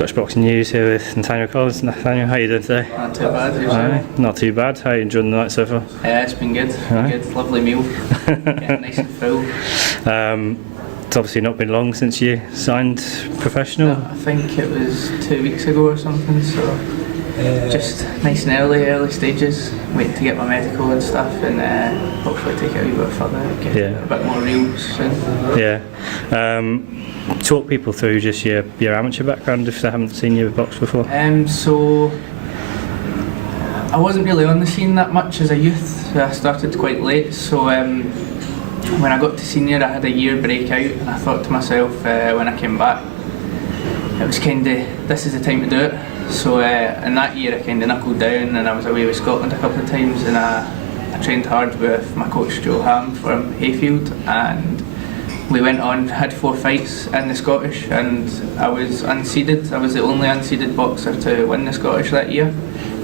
Scottish Boxing News here with Nathaniel Collins. Nathaniel, how are you doing today? Not too bad, yourself? Not too bad. How are you enjoying the night so far? Yeah, it's been good. Good, lovely meal. Getting nice and full. It's obviously not been long since you signed professional. I think it was 2 weeks ago or something, so just nice and early stages, waiting to get my medical and stuff, and hopefully take it a wee bit further, get a bit more real soon. Yeah. Talk people through just your amateur background if they haven't seen you box before. So I wasn't really on the scene that much as a youth. I started quite late, so when I got to senior I had a year break out, and I thought to myself when I came back, it was kind of, this is the time to do it. So in that year I kind of knuckled down, and I was away with Scotland a couple of times, and I trained hard with my coach Joe Ham from Hayfield, and we went on, had 4 fights in the Scottish, and I was unseeded. I was the only unseeded boxer to win the Scottish that year,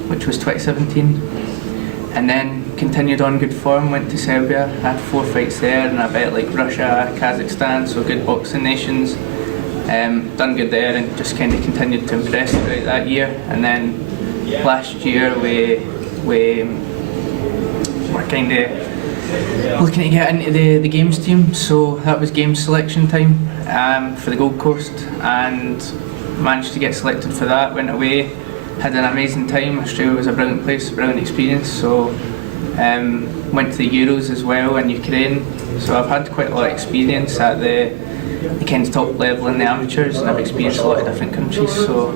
which was 2017. And then continued on good form, went to Serbia, had 4 fights there, and I bet like Russia, Kazakhstan, so good boxing nations. Done good there, and just kind of continued to impress throughout that year. And then last year we were kind of looking to get into the games team, so that was games selection time for the Gold Coast, and managed to get selected for that. Went away, had an amazing time. Australia was a brilliant place, brilliant experience. So went to the Euros as well in Ukraine. So I've had quite a lot of experience at the kind of top level in the amateurs, and I've experienced a lot of different countries, so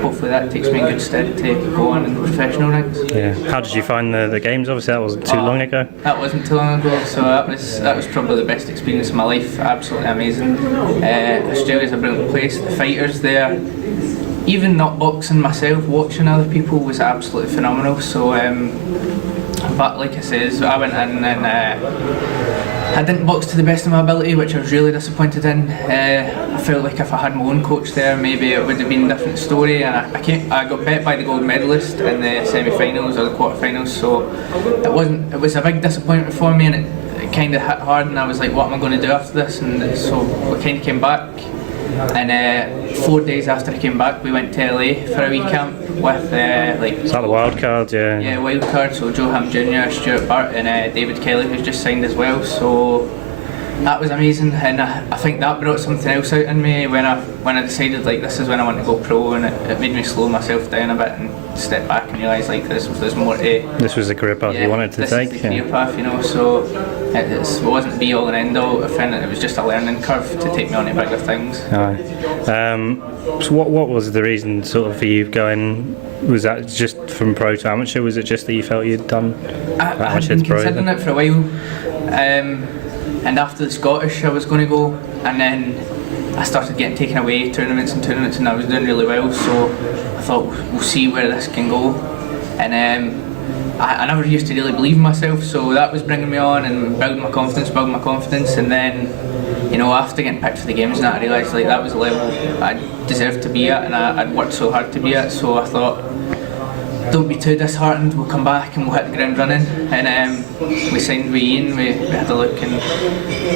hopefully that takes me in good stead to go on in the professional ranks. Yeah. How did you find the games? Obviously that wasn't too long ago. That wasn't too long ago, so that was probably the best experience of my life. Absolutely amazing. Australia's a brilliant place. The fighters there, even not boxing myself, watching other people was absolutely phenomenal. So but like I says, I went in and I didn't box to the best of my ability, which I was really disappointed in. I felt like if I had my own coach there, maybe it would have been a different story. And I got bet by the gold medalist in the semi-finals or the quarter-finals, so it was a big disappointment for me, and it kind of hit hard. And I was like, what am I going to do after this? And so we kind of came back, and 4 days after I came back, we went to LA for a wee camp with Is that the wild card? Yeah. Yeah, wild card. So Joe Ham Jr., Stuart Bart, and David Kelly, who's just signed as well. So that was amazing, and I think that brought something else out in me when I decided like this is when I want to go pro, and it made me slow myself down a bit and step back and realise like there's more to. This was the career path you wanted to take. This is the career path, you know. So it wasn't the be all and end all. I found that it was just a learning curve to take me on to bigger things. So what was the reason sort of for you going? Was that just from pro to amateur? Was it just that you felt you'd done I had been considering it for a while, and after the Scottish I was going to go, and then I started getting taken away tournaments, and I was doing really well, so I thought we'll see where this can go. And I never used to really believe in myself, so that was bringing me on and building my confidence, and then, you know, after getting picked for the games and that, I realised like that was a level I deserved to be at, and I'd worked so hard to be at, so I thought, don't be too disheartened, we'll come back and we'll hit the ground running. And we signed with Ian, we had a look, and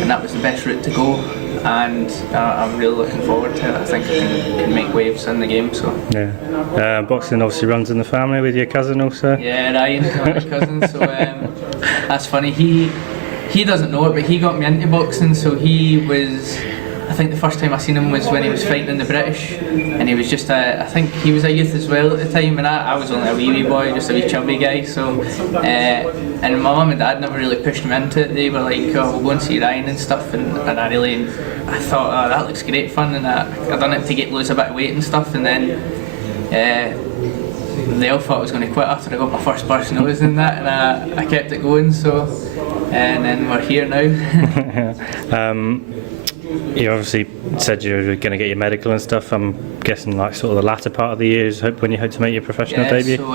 that was the best route to go, and I'm really looking forward to it. I think I can make waves in the game. So yeah, boxing obviously runs in the family with your cousin also. Yeah, Ryan's my cousin, so that's funny. He doesn't know it, but he got me into boxing. So he was, I think the first time I seen him was when he was fighting in the British, and he was just I think he was a youth as well at the time, and I was only a wee boy, just a wee chubby guy. So and my mum and dad never really pushed me into it. They were like, oh, we'll go and see Ryan and stuff, and I thought, oh, that looks great fun, and I done it to lose a bit of weight and stuff, and then they all thought I was going to quit after I got my first burst nose and that, and I kept it going, so and then we're here now. You obviously said you were going to get your medical and stuff. I'm guessing like sort of the latter part of the year is when you hope to make your professional debut? So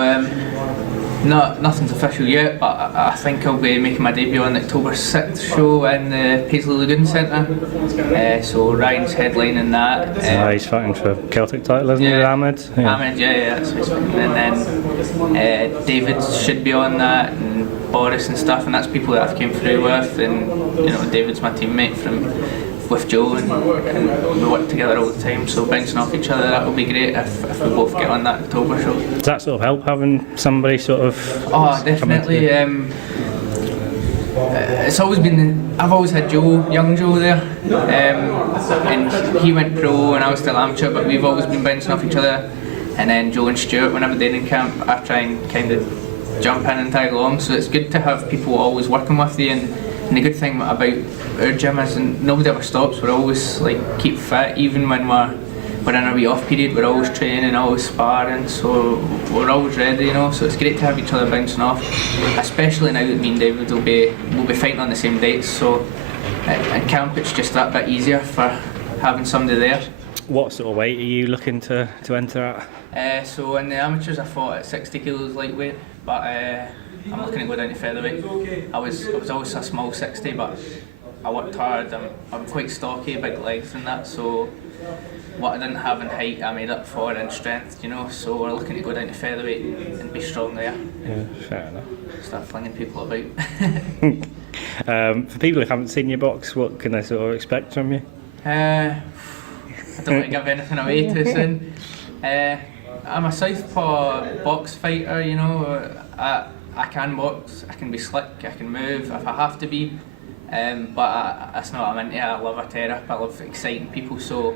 nothing's official yet, but I think I'll be making my debut on the October 6th show in the Paisley Lagoon Centre. So Ryan's headlining that. He's fighting for Celtic title, isn't he, with Ahmed? Ahmed, that's what he's fighting. And then David should be on that, and Boris and stuff, and that's people that I've came through with, and you know, David's my teammate from with Joe, and we work together all the time, so bouncing off each other, that would be great if we both get on that October show. Does that sort of help, having somebody sort of... Oh, definitely. It's always been, I've always had Joe, young Joe there, and he went pro and I was still amateur, but we've always been bouncing off each other. And then Joe and Stuart, whenever they're in camp, I try and kind of jump in and tag along, so it's good to have people always working with you. And the good thing about our gym is nobody ever stops. We're always like keep fit, even when we're in a wee off period. We're always training, always sparring, so we're always ready, you know. So it's great to have each other bouncing off, especially now that me and David will be fighting on the same dates. So at camp it's just that bit easier for having somebody there. What sort of weight are you looking to enter at? So in the amateurs I fought at 60 kilos lightweight, but I'm looking to go down to featherweight. I was always a small 60, but I worked hard. I'm quite stocky, big legs and that, so what I didn't have in height I made up for in strength, you know, so we're looking to go down to featherweight and be strong there. Yeah, fair enough. Start flinging people about. For people who haven't seen your box, what can they sort of expect from you? I don't want to give anything away too soon. I'm a southpaw box fighter, you know. I can box, I can be slick, I can move if I have to be, but that's not what I'm into. I love a tear up, I love exciting people, so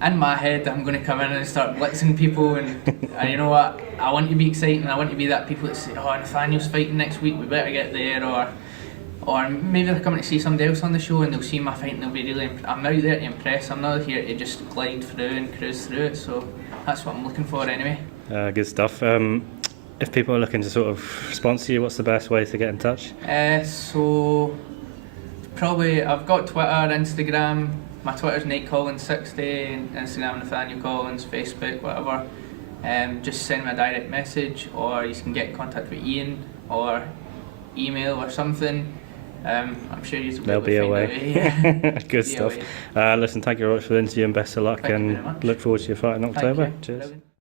in my head I'm going to come in and start blitzing people, and you know what, I want to be exciting. I want to be that people that say, oh, Nathaniel's fighting next week, we better get there, or maybe they're coming to see somebody else on the show and they'll see my fight and they'll be really I'm out there to impress, I'm not here to just glide through and cruise through it, so that's what I'm looking for anyway. Good stuff. If people are looking to sort of sponsor you, what's the best way to get in touch? So probably I've got Twitter, Instagram. My Twitter's NateCollins60, Instagram Nathaniel Collins, Facebook, whatever. Just send me a direct message, or you can get in contact with Ian or email or something. I'm sure you'll There'll be a way. Good stuff. Listen, thank you very much for the interview and best of luck, Thank you and very much. look forward to your fight in October. Thank you. Cheers. Brilliant.